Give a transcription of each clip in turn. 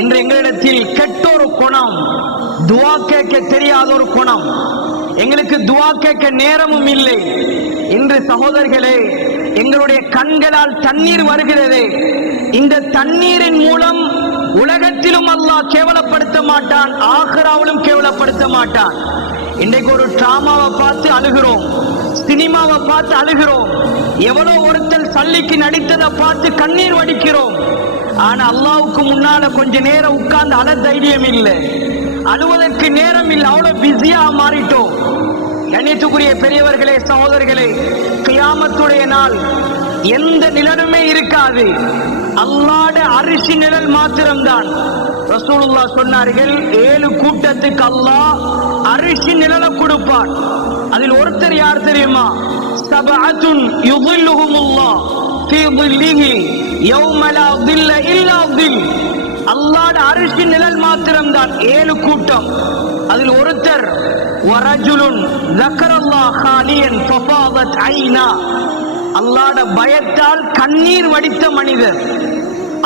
இன்று எங்களிடத்தில் கெட்ட ஒரு குணம், துவா கேட்க தெரியாத ஒரு குணம். எங்களுக்கு துவா கேட்க நேரமும் இல்லை. இன்று சகோதரர்களே, எங்களுடைய கண்களால் தண்ணீர் வருகிறது. இந்த தண்ணீரின் மூலம் உலகத்திலும் அல்லாஹ் கேவலப்படுத்த மாட்டான், ஆகிராவிலும் கேவலப்படுத்த மாட்டான். இன்றைக்கு ஒரு டிராமாவை பார்த்து அழுகிறோம், சினிமாவை பார்த்து அழுகிறோம், எவ்வளோ ஒருத்தர் சல்லிக்கு நடித்ததை பார்த்து கண்ணீர் வடிக்கிறோம். ஆனா அல்லாஹ்வுக்கு முன்னால கொஞ்ச நேரம் உட்கார்ந்து அழ தைரியம் இல்லை, அழுவதற்கு நேரம் இல்லை, அவ்வளவு பிஸியா மாறிட்டோம். கண்ணியத்துக்குரிய பெரியவர்களே, சகோதரர்களே, கியாமத்துடைய நாள் எந்த நிழலுமே இருக்காது, அல்லாஹ்வுடைய அரிசி நிழல் மாத்திரம்தான். ரசூலுல்லாஹ் சொன்னார்கள், 7 கூட்டத்துக்கு அல்லாஹ் அரிசி நிழலை கொடுப்பான். அதில் ஒருத்தர் யார் தெரியுமா? சபஅத்துன் யுظில்லுஹுமுல்லாஹ் ஃபீ ظில்லிஹி யௌம லா ظில்ல இல்லா ظில். அல்லாஹ்வுடைய அரிசி நிழல் மாத்திரம்தான் 7 கூட்டம். அதில் ஒருத்தர் வரஜுலுன் ذكرல்லாஹ் ஹாலியன் ஃபஃபாதத் ஐனா. அல்லாஹ்வுடைய பயத்தால் கண்ணீர் வடித்த மனிதர்,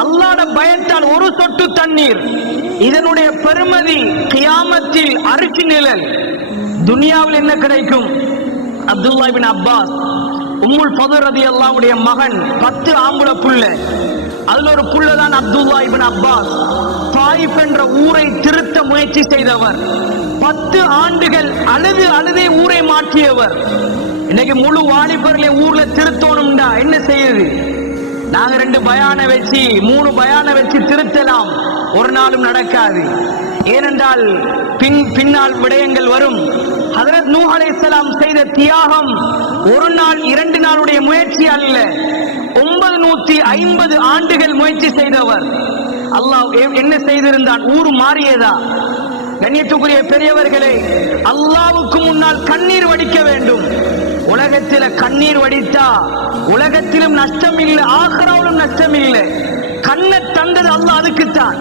அல்லாஹ்வுடைய பயத்தால் ஒரு சொட்டு தண்ணீர். இதனுடைய பெருமதி கியாமத்தில் அரிசி நிழல். துனியாவில் என்ன கிடைக்கும்? அப்துல்லா இப்னு அப்பாஸ், உம்முல் ஃபதுல் ரலியல்லாஹு அன்ஹுடைய மகன், 10 ஆம்பளை புள்ள. அதுல ஒரு புள்ள தான் அப்துல்லா இப்னு அப்பாஸ். தாயிஃப் என்ற ஊரை திருத்த முயற்சி செய்தவர். 10 ஆண்டுகள் அழுதே ஊரை மாற்றியவர். இன்னைக்கு முழு வாலிபர்களை ஊர்ல திருத்தணும்டா என்ன செய்யுது? நாங்க 2 பயான வச்சு 3 பயான வச்சு திருத்தலாம், ஒரு நாளும் நடக்காது. ஏனென்றால் பின்னால் விடயங்கள் வரும். ஹஜ்ரத் நூஹ் அலைஹிஸ்ஸலாம் செய்த தியாகம் ஒரு நாள் 2 நாளுடைய முயற்சி அல்ல, 950 ஆண்டுகள் முயற்சி செய்தவர். அல்லாஹ் என்ன செய்திருந்தான்? ஊர் மாறியதா? கண்ணியத்துக்குரிய பெரியவர்களே, அல்லாஹ்வுக்கு முன்னால் கண்ணீர் வடிக்க வேண்டும். உலகத்தில கண்ணீர் வடித்தா உலகத்திலும் நஷ்டம் இல்லை, ஆகிராவிலும் நஷ்டம் இல்லை. கண்ணை தந்தது அல்லாஹ் அதுக்குத்தான்.